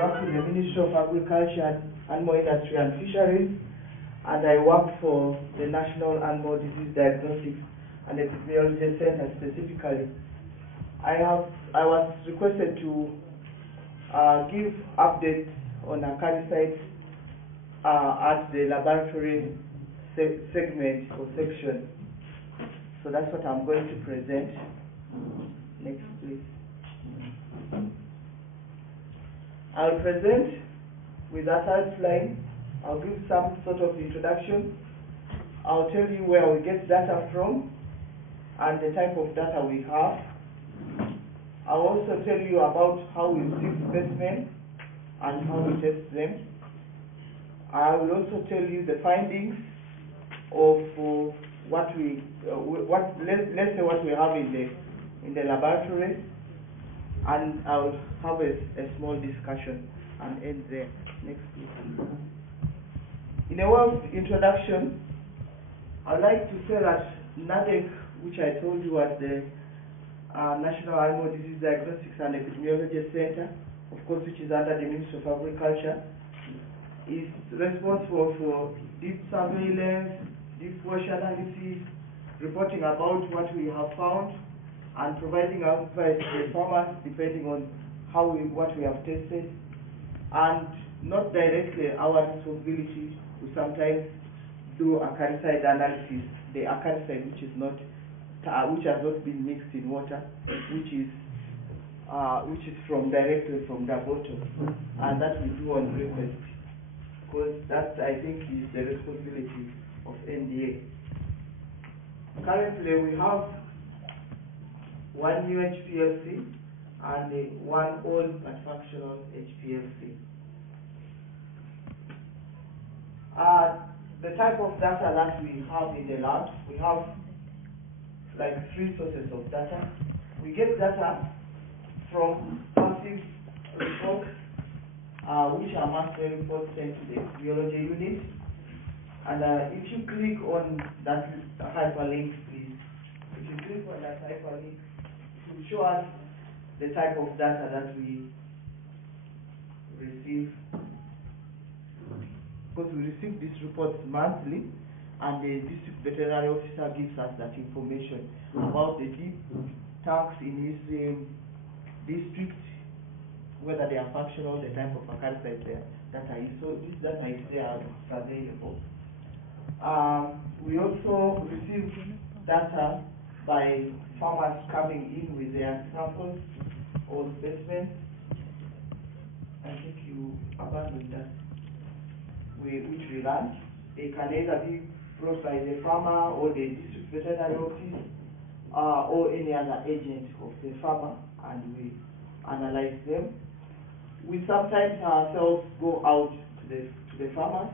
work in the Ministry of Agriculture, Animal Industry and Fisheries, and I work for the National Animal Disease Diagnostics and Epidemiology Center specifically. I was requested to give updates on Acaricides at the laboratory segment or section. So that's what I'm going to present. Next, please. I'll present with that outline. I'll give some sort of introduction. I'll tell you where we get data from and the type of data we have. I'll also tell you about how we receive specimens and how we test them. I will also tell you the findings of let's say what we have in the laboratory, and I'll have a small discussion and end there. Next, please. In a word introduction, I'd like to say that NADEC, which I told you was the National Animal Disease Diagnostics and Epidemiology Center, of course, which is under the Ministry of Agriculture, is responsible for deep surveillance, deep wash analysis, reporting about what we have found, and providing advice to the farmers depending on what we have tested. And not directly our responsibility, we sometimes do acaricide analysis, the acaricide which has not been mixed in water, which is directly from the bottle, and that we do on request, because that I think is the responsibility of NDA. Currently we have one new HPLC and one old but functional HPLC. The type of data that we have in the lab, we have like 3 sources of data. We get data from passive reports, which are master reports sent to the biology unit. And if you click on that hyperlink, please. If you click on that hyperlink, it will show us the type of data that we receive. Because we receive these reports monthly, and the district veterinary officer gives us that information about the deep tanks in his district, whether they are functional, the type of acaricide data is. So this data is there available. We also receive data by farmers coming in with their samples or specimens. I think you abandoned that, which we run. They can either be brought by the farmer or the district veterinary office or any other agent of the farmer, and we analyze them. We sometimes ourselves go out to the farmers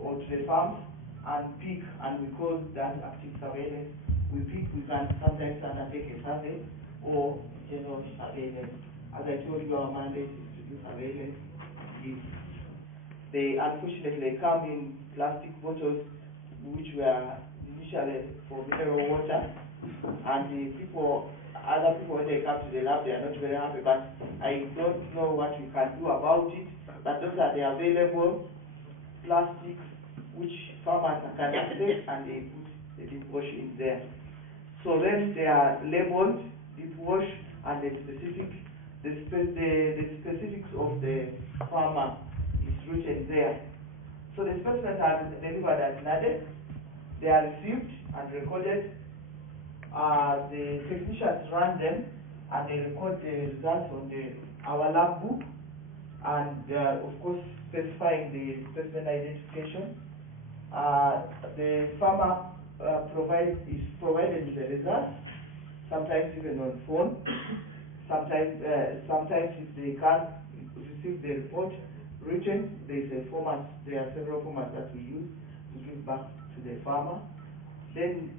or to the farms and pick, and we call that active surveillance. We can sometimes undertake a survey or general surveillance. As I told you, our mandate is to do surveillance. They unfortunately come in plastic bottles, which were initially for mineral water, and other people when they come to the lab, they are not very happy, but I don't know what we can do about it. But those are the available plastics which farmers can access, and they put the deep wash in there. So then they are labeled deep wash, and the specifics of the farmer is written there. So the specimens are delivered as NADEC. They are received and recorded. The technicians run them, and they record the results on our lab book, and of course specifying the specimen identification. The farmer is provided with the results, sometimes even on phone. Sometimes if they can't receive the report written, there are several formats that we use to give back to the farmer. Then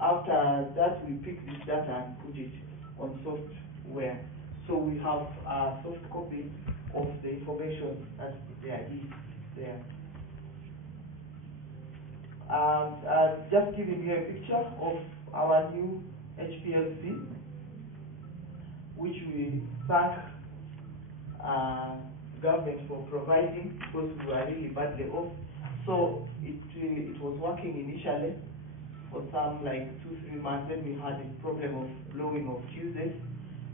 after that, we pick this data and put it on software. So we have a soft copy of the information that there is there. Just giving you a picture of our new HPLC, which we sank government for providing, because we were really badly off. So it was working initially for some like 2-3 months. Then we had a problem of blowing of fuses,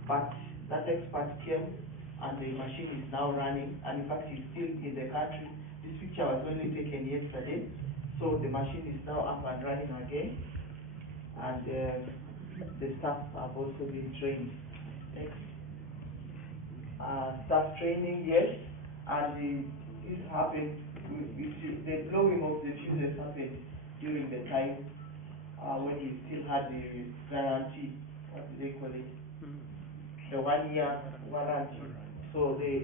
but that expert came and the machine is now running, and in fact it's still in the country. This picture was only taken yesterday, so the machine is now up and running again, and the staff have also been trained. Next. Staff training, yes, and this happened, the blowing of the fuses happened during the time when we still had the guarantee, what do they call it? The 1-year warranty. So the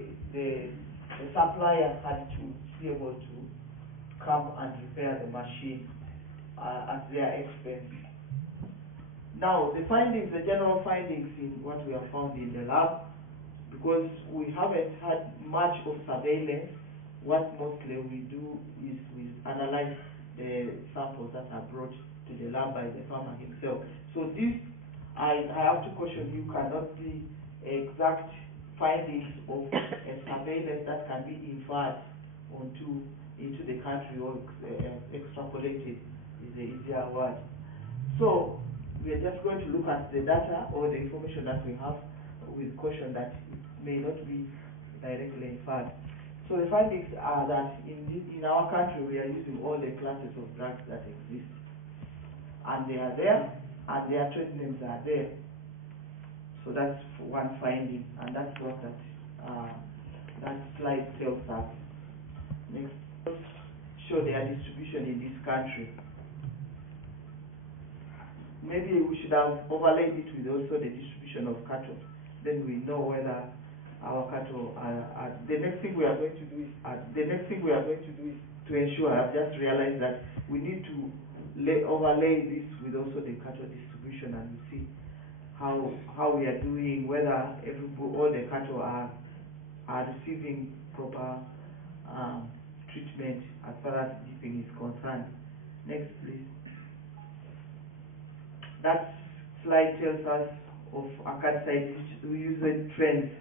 supplier had to be able to come and repair the machine at their expense. Now, the findings, the general findings in what we have found in the lab, because we haven't had much of surveillance, what mostly we do is we analyze the samples that are brought to the lab by the farmer himself. So this, I have to caution you, cannot be exact findings of a surveillance that can be inferred into the country or extrapolated is the easier word. So we are just going to look at the data or the information that we have with caution that it may not be directly inferred. So the findings are that in our country we are using all the classes of drugs that exist, and they are there, and their trade names are there. So that's one finding, and that's what that slide tells us. Next, show their distribution in this country. Maybe we should have overlaid it with also the distribution of cattle. Then we know whether our cattle are. The next thing we are going to do is to ensure. I've just realized that we need to overlay this with also the cattle distribution, and we see how we are doing, whether all the cattle are receiving proper treatment as far as dipping is concerned. Next, please. That slide tells us of Acaricides. We use the trends.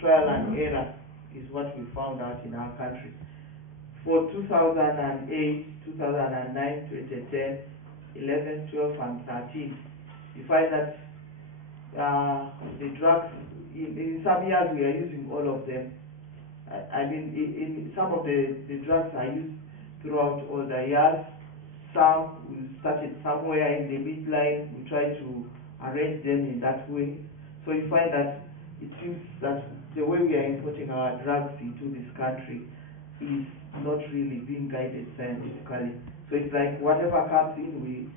Trial and error is what we found out in our country. For 2008, 2009, 2010, 11, 12, and 13, you find that the drugs, in some years we are using all of them. I mean, in some of the drugs are used throughout all the years. Some we started somewhere in the midline. We try to arrange them in that way. So you find that it seems that the way we are importing our drugs into this country is not really being guided scientifically. So it's like whatever comes in, we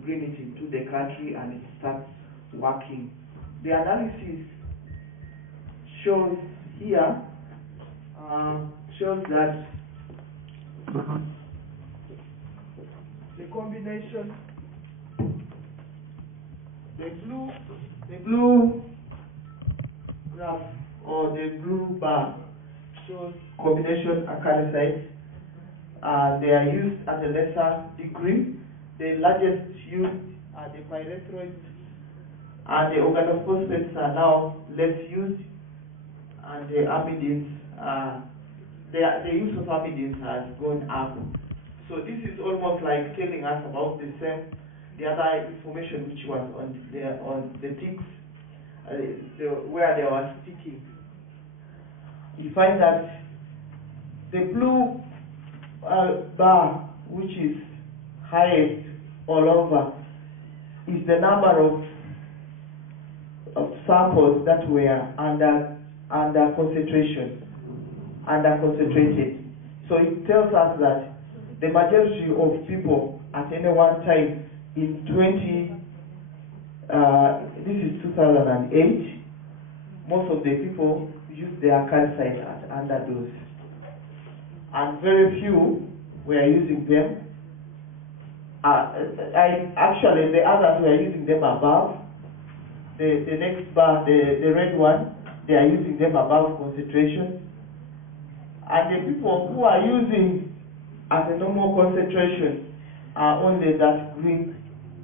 bring it into the country and it starts working. The analysis shows here, shows that the combination, the blue graph or the blue bar shows combination acaricides. They are used at a lesser degree. The largest used are the pyrethroids, and the organophosphates are now less used, and the amidins, the use of amidins has gone up. So this is almost like telling us about the other information which was on the ticks, where they were sticking. You find that the blue bar, which is highest all over, is the number of samples that were concentrated. So it tells us that the majority of people at any one time in this is 2008, most of the people use the Acaricides at underdose, and very few were using them. Actually, the others were using them above. The next bar, the red one, they are using them above concentration. And the people who are using at a normal concentration are only that green,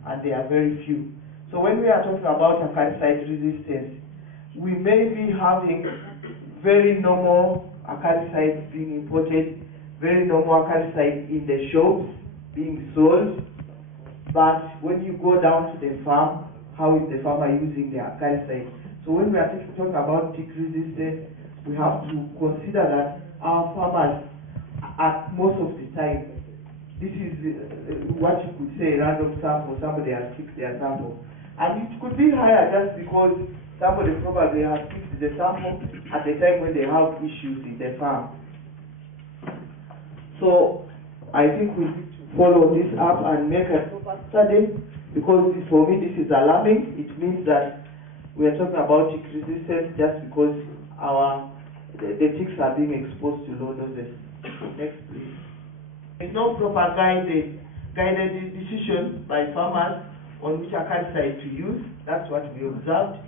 and they are very few. So when we are talking about acaricide resistance, we may be having very normal acaricides being imported, very normal acaricides in the shops being sold. But when you go down to the farm, how is the farmer using the acaricides? So when we are talking about tick resistance, we have to consider that our farmers, at most of the time, this is what you could say random sample, somebody has picked their sample. And it could be higher just because somebody probably has picked the sample at the time when they have issues in the farm. So I think we need to follow this up and make a proper study, because for me this is alarming. It means that we are talking about tick resistance just because the ticks are being exposed to low doses. Next, please. There's no proper guided decision by farmers on which acaricide to use. That's what we observed.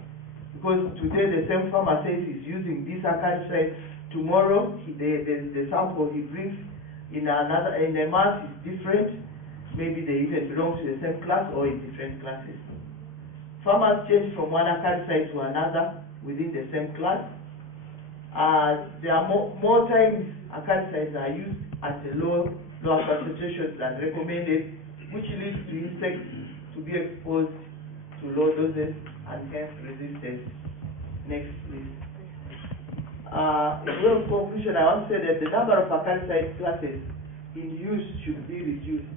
Because today the same farmer says he's using this acaricide, tomorrow the sample he brings in a month is different. Maybe they even belong to the same class or in different classes. Farmers change from one acaricide to another within the same class. There are more times acaricides are used at a lower concentration than recommended, which leads to insects to be exposed to low doses and hence resistance. Next, please. In way of conclusion, I want to say that the number of acaricide classes in use should be reduced.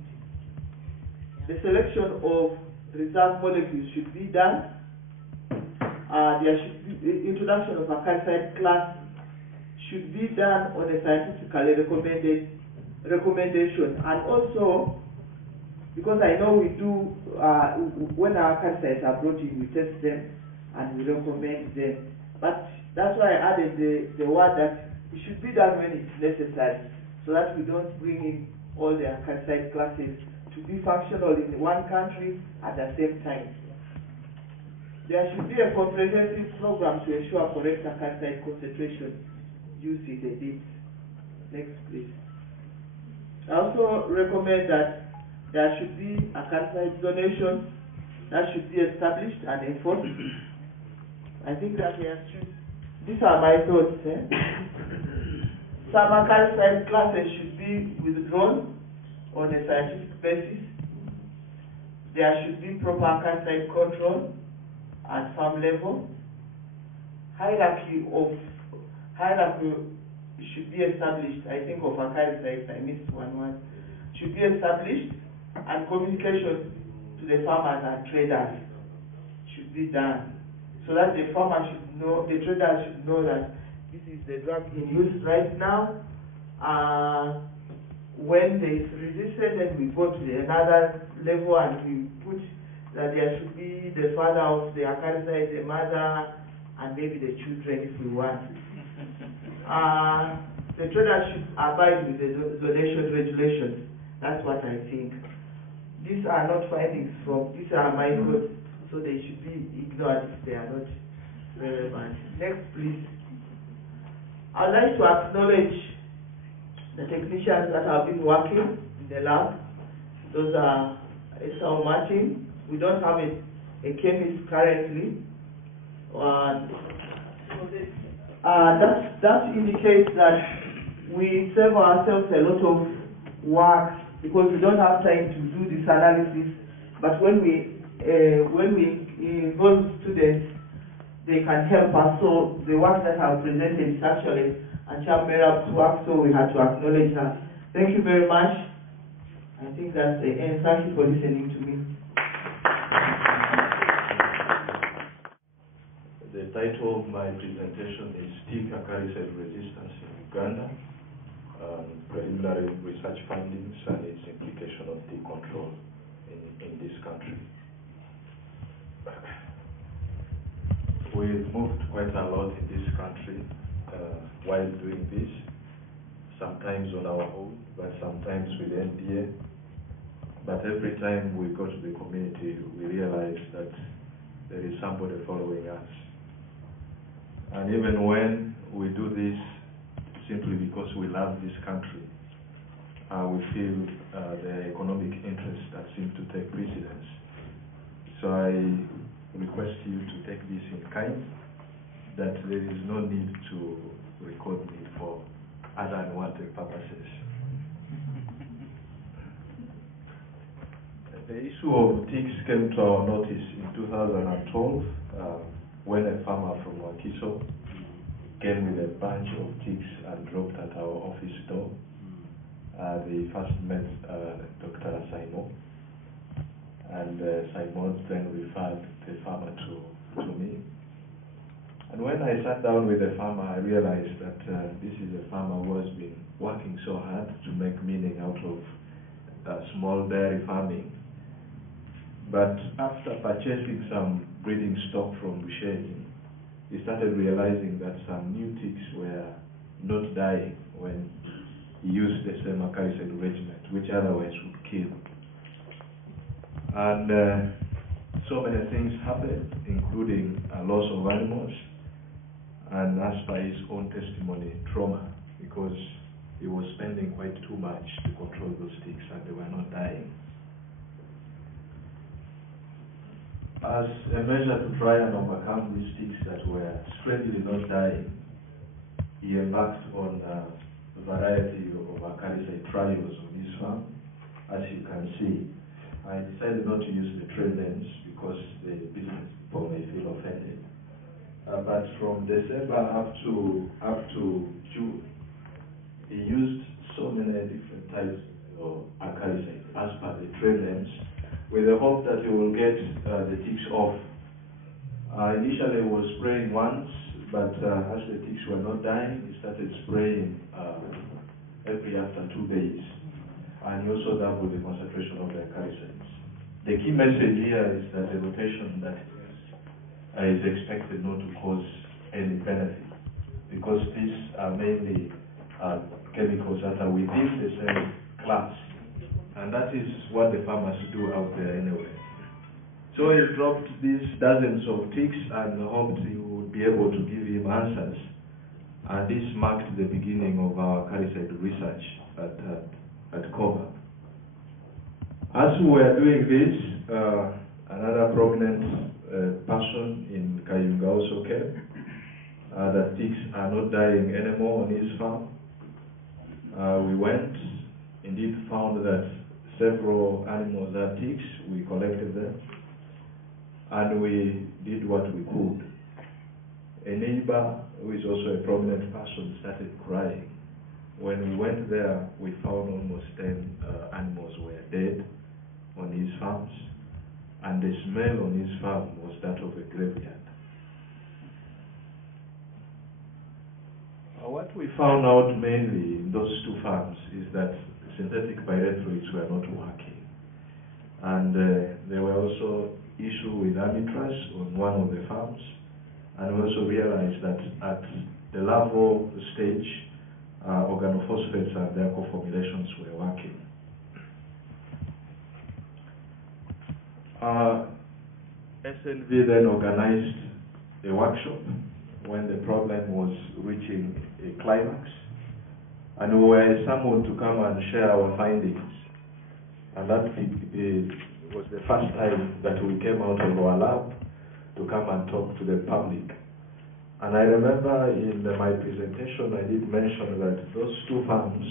The selection of reserve molecules should be done. There should be the introduction of acaricide class should be done on a scientifically recommendation, and also because I know we do when our acaricides are brought in, we test them and we recommend them. But that's why I added the word that it should be done when it's necessary, so that we don't bring in all the acaricide classes to be functional in one country at the same time. There should be a comprehensive program to ensure correct acaricide concentration used in the dips. Next, please. I also recommend that there should be acaricide donation that should be established and enforced. I think that these are my thoughts. Some acaricide classes should be withdrawn on a scientific basis. There should be proper acaricide control at farm level. Hierarchy should be established. I think of acaricides, I missed one word. Should be established, and communication to the farmers and traders should be done, so that the farmer should know, the trader should know that this is the drug in use right now. When there is resistance, then we go to another level and we put that there should be the father of the acaricide, the mother, and maybe the children if we want. The trader should abide with the donation regulations. That's what I think. These are not findings these are my thoughts, so they should be ignored if they are not relevant. Next, please. I'd like to acknowledge the technicians that have been working in the lab. Those are Esau Martin. We don't have a chemist currently. That indicates that we save ourselves a lot of work because we don't have time to do this analysis. But when we involve students, they can help us. So the work that I've presented is actually Anchamerab's work, so we had to acknowledge her. Thank you very much. I think that's the end. Thank you for listening to me. The title of my presentation is Tick Acaricide Resistance in Uganda, Preliminary Research Findings and its Implication on tick control in this country. We've moved quite a lot in this country while doing this, sometimes on our own, but sometimes with NDA. But every time we go to the community, we realize that there is somebody following us. And even when we do this simply because we love this country, we feel the economic interests that seem to take precedence. So I request you to take this in kind that there is no need to record me for other unwanted purposes. The issue of ticks came to our notice in 2012 when a farmer from Wakiso came with a bunch of ticks and dropped at our office door. They first met Dr. Simon, and Simon then referred the farmer to me. And when I sat down with the farmer, I realized that this is a farmer who has been working so hard to make meaning out of small dairy farming. But after purchasing some breeding stock from Busheni, he started realizing that some new ticks were not dying when he used the same Acaricide regimen, which otherwise would kill. And so many things happened, including a loss of animals, and as per his own testimony, trauma, because he was spending quite too much to control those ticks and they were not dying. As a measure to try and overcome these ticks that were strangely not dying, he embarked on a variety of Acaricide trials on his farm. As you can see, I decided not to use the trade names because the business people may feel offended. But from December up to June, he used so many different types of Acaricide as per the trade names, with the hope that he will get the ticks off. Initially he was spraying once, but as the ticks were not dying, he started spraying every after 2 days. And he also doubled the concentration of the Acaricides. The key message here is that the rotation that is expected not to cause any benefit, because these are mainly chemicals that are within the same class. And that is what the farmers do out there anyway. So he dropped these dozens of ticks and hoped he would be able to give him answers. And this marked the beginning of our Acaricide research at COVA. As we were doing this, another prominent person in Kayunga also came. That ticks are not dying anymore on his farm. We went, indeed found that several animals had ticks. We collected them, and we did what we could. A neighbor, who is also a prominent person, started crying. When we went there, we found almost 10 animals were dead on his farms, and the smell on his farm was that of a graveyard. What we found out mainly in those two farms is that synthetic pyrethroids were not working. And there were also issues with amitrust on one of the farms. And we also realized that at the larval stage, organophosphates and their co-formulations were working. SNV then organized a workshop when the problem was reaching a climax. And we were summoned to come and share our findings. And that was the first time that we came out of our lab to come and talk to the public. And I remember in my presentation I did mention that those two farms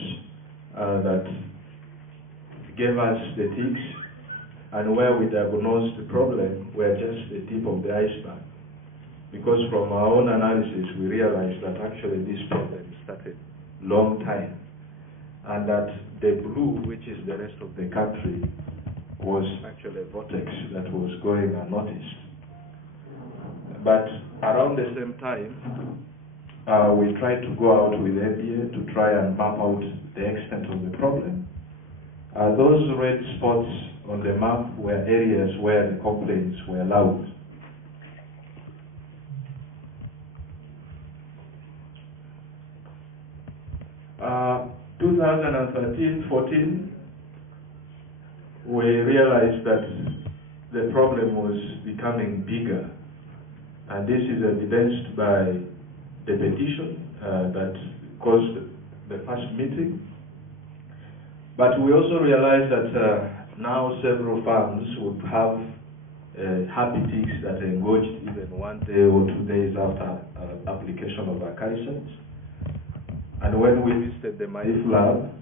that gave us the ticks and where we diagnosed the problem were just the tip of the iceberg. Because from our own analysis we realized that actually this problem started long time, and that the blue, which is the rest of the country, was actually a vortex that was going unnoticed. But around the same time, we tried to go out with ABA to try and map out the extent of the problem. Those red spots on the map were areas where the complaints were loud. 2013-14, we realized that the problem was becoming bigger, and this is evidenced by the petition that caused the first meeting. But we also realized that now several farms would have happy ticks that engorged even 1 day or 2 days after application of Acaricides. And when we visited the Maif lab,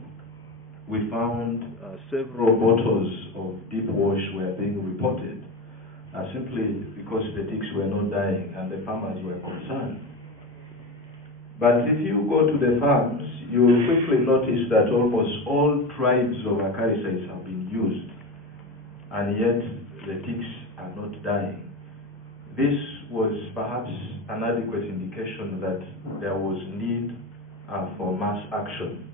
we found several bottles of deep wash were being reported simply because the ticks were not dying and the farmers were concerned. But if you go to the farms, you will quickly notice that almost all tribes of Acaricides have been used, and yet the ticks are not dying. This was perhaps an adequate indication that there was need for mass action.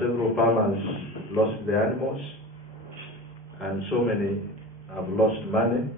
Several farmers lost their animals, and so many have lost money.